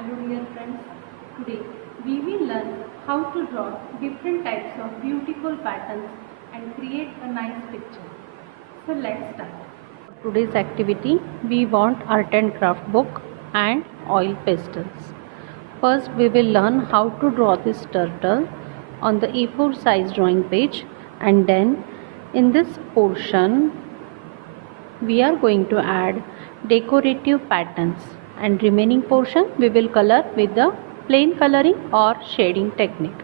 Hello dear friends, today we will learn how to draw different types of beautiful patterns and create a nice picture. So let's start. Today's activity, we want art and craft book and oil pastels. First we will learn how to draw this turtle on the A4 size drawing page, and then in this portion we are going to add decorative patterns, and remaining portion we will color with the plain coloring or shading technique.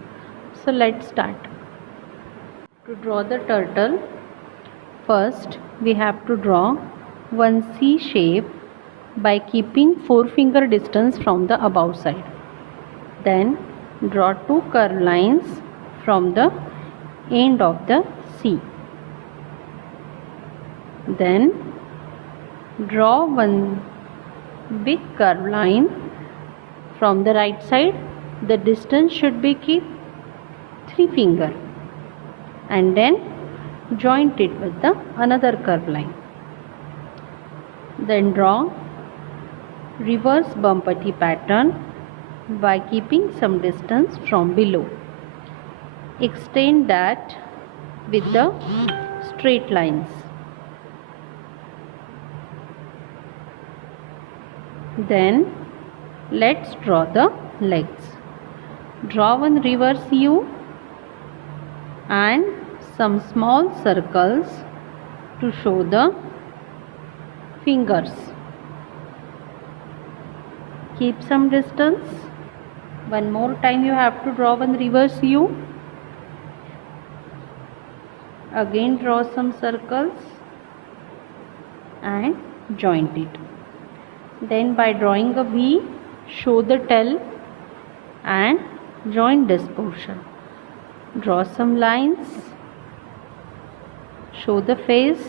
So let's start. To draw the turtle, first we have to draw one C shape by keeping 4-finger distance from the above side. Then draw 2 curved lines from the end of the C. Then draw one big curved line from the right side. The distance should be keep 3 finger, and then joint it with the another curved line. Then draw reverse bumper T pattern by keeping some distance from below. Extend that with the straight lines. Then let's draw the legs. Draw one reverse U and some small circles to show the fingers. Keep some distance. One more time you have to draw one reverse U. Again draw some circles and joint it. Then by drawing a V, show the tail and join this portion. Draw some lines, show the face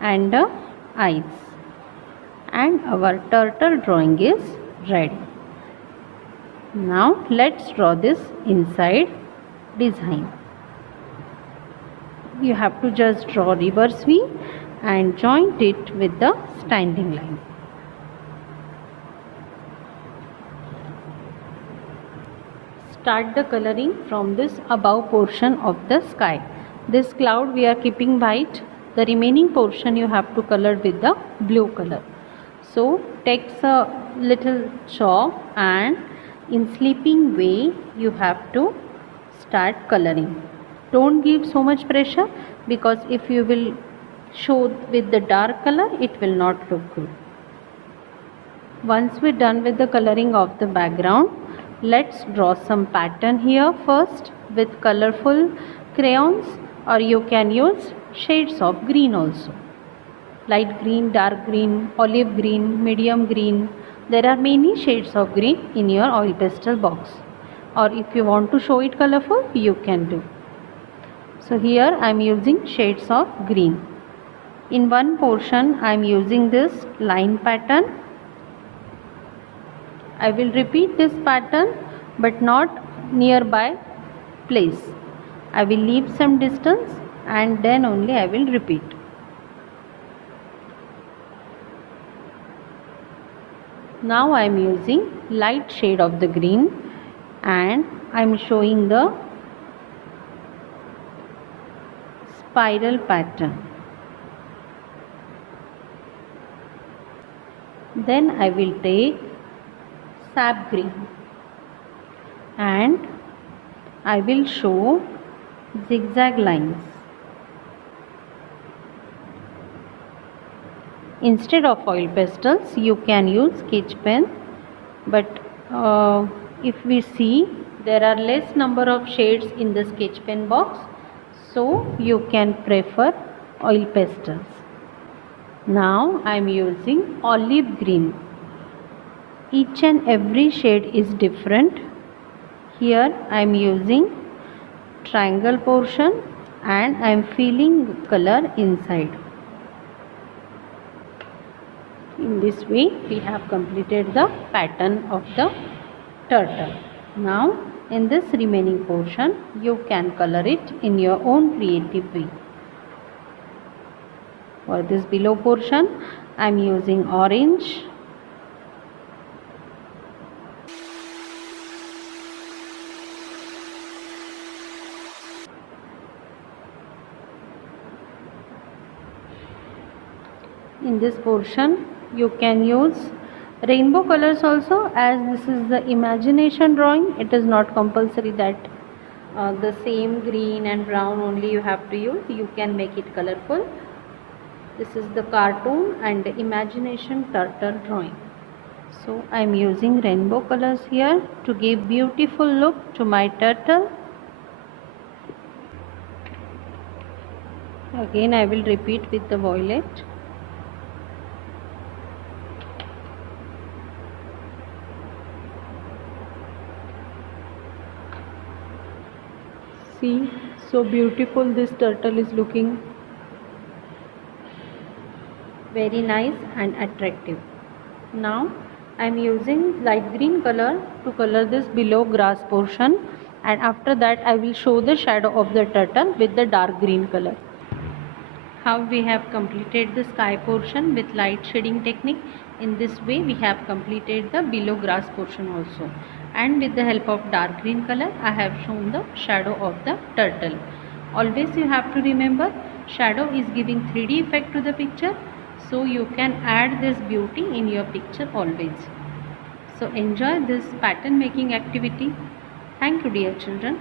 and the eyes, and our turtle drawing is ready. Now let's draw this inside design. You have to just draw reverse V and joint it with the standing line. Start the coloring from this above portion of the sky. This cloud we are keeping white. The remaining portion you have to color with the blue color. So take a little chalk and in sleeping way you have to start coloring. Don't give so much pressure, because if you will show with the dark color it will not look good. Once we're done with the coloring of the background, let's draw some pattern here first with colorful crayons, or you can use shades of green also. Light green, dark green, olive green, medium green. There are many shades of green in your oil pastel box, or if you want to show it colorful you can do. So here I am using shades of green. In one portion I am using this line pattern. I will repeat this pattern but not nearby place. I will leave some distance and then only I will repeat. Now I am using light shade of the green and I am showing the spiral pattern. Then I will take sap green and I will show zigzag lines. Instead of oil pastels you can use sketch pen, but if we see there are less number of shades in the sketch pen box, so you can prefer oil pastels. Now I am using olive green. Each and every shade is different. Here I am using triangle portion and I am filling color inside. In this way we have completed the pattern of the turtle. Now in this remaining portion you can color it in your own creative way. For this below portion I am using orange, in this portion you can use rainbow colors also, as this is the imagination drawing. It is not compulsory that the same green and brown only you have to use. You can make it colorful. This is the cartoon and imagination turtle drawing. So I am using rainbow colors here to give beautiful look to my turtle. Again I will repeat with the violet. See, so beautiful this turtle is looking. Very nice and attractive. Now I am using light green color to color this below grass portion, and after that I will show the shadow of the turtle with the dark green color. How we have completed the sky portion with light shading technique. In this way we have completed the below grass portion also, and with the help of dark green color I have shown the shadow of the turtle. Always you have to remember, shadow is giving 3D effect to the picture, so you can add this beauty in your picture always. So enjoy this pattern making activity. Thank you dear children.